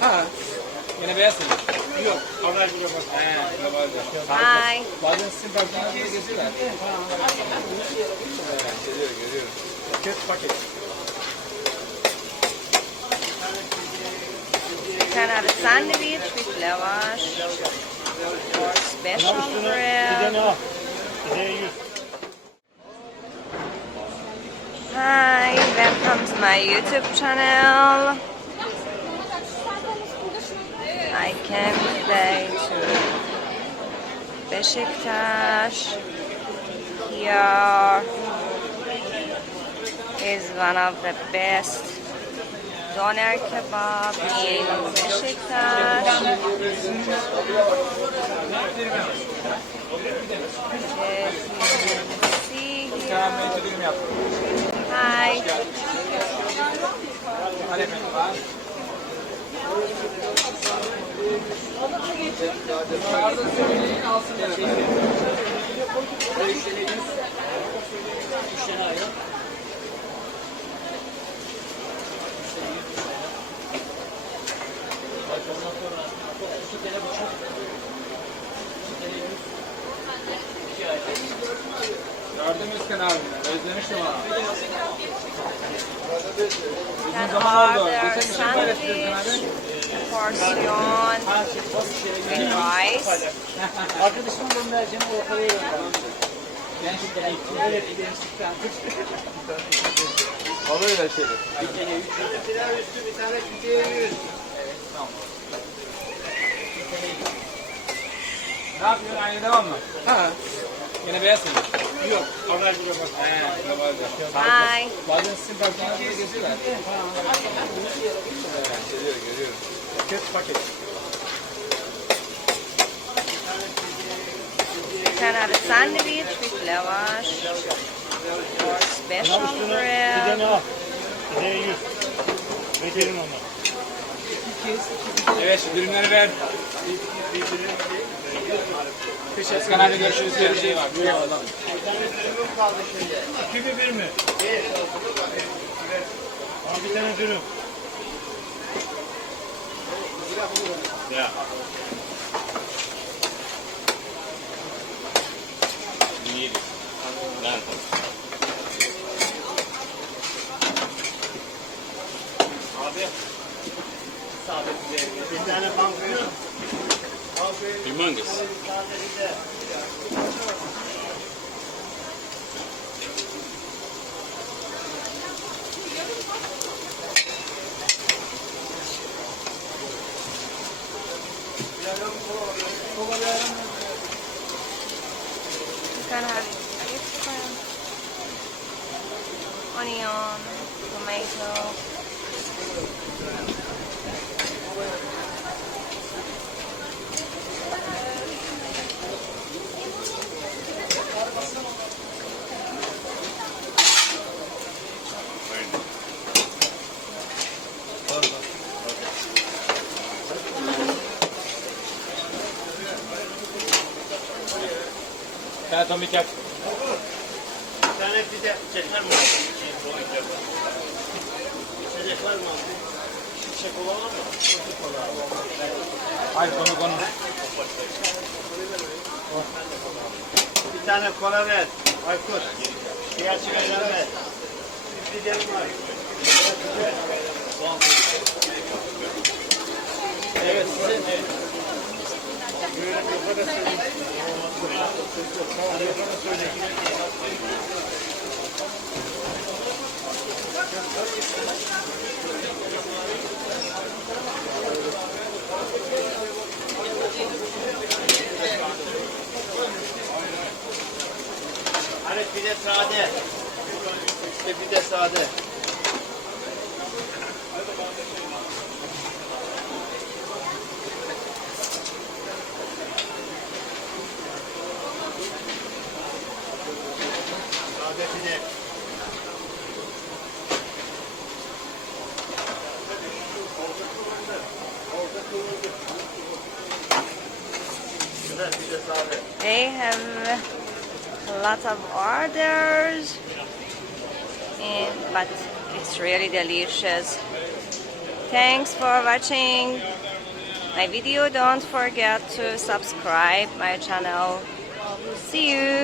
Ha. Yine beyaz mı? Yok. Haber bile bak. Hi. Bazen sizin personelde de geziyorlar. Görüyorum. Paket. You can have a sandwich with lavash or special bread. Hi, welcome to my YouTube channel. I came today to Beşiktaş. Here is one of the best Döner kebab in Beşiktaş. As you can see here. Hi. Gördüm Üskan abi. Özlemiştim ha. Can Bizim zaman oldu. order Geçen bir şey paylaşıyordun abi. portion with rice. Arkadaşımın göndereceğini ortaya gönderdim. Gerçekten evet, ilerimizden. Olur öyle şeyler. Bir tane 300. Bir tane üstü, bir tane küçüğe 100. Tamam. Ne yapıyorsun? Aynı devam mı? Ha. Yine beyaz mı? Yok. Haber bile bak. Hi. Bazen sizin personelde de geziyorlar. Görüyorum. Paket. You can have a sandwich with lavash or special bread. Evet, şu ürünleri ver. Üskan abi görüşürüz. Bir şey var. Kimi bir mi? Bir tane dürüm. Ya. Abi. Bir tane bankıyor. Humongous. You can have different onion, tomato. Bir tane tomik yap. Bir tane pide çeker mi? İçecek var mı? İçecek olan var mı? Hayır konu. Bir tane kola ver. Aykut. Diğer çıkacağım ver. Bir pidem var. Evet sizin. Hani pide sade. İşte pide sade. Sade pide. They have a lot of orders, but it's really delicious. Thanks for watching my video. Don't forget to subscribe my channel. See you.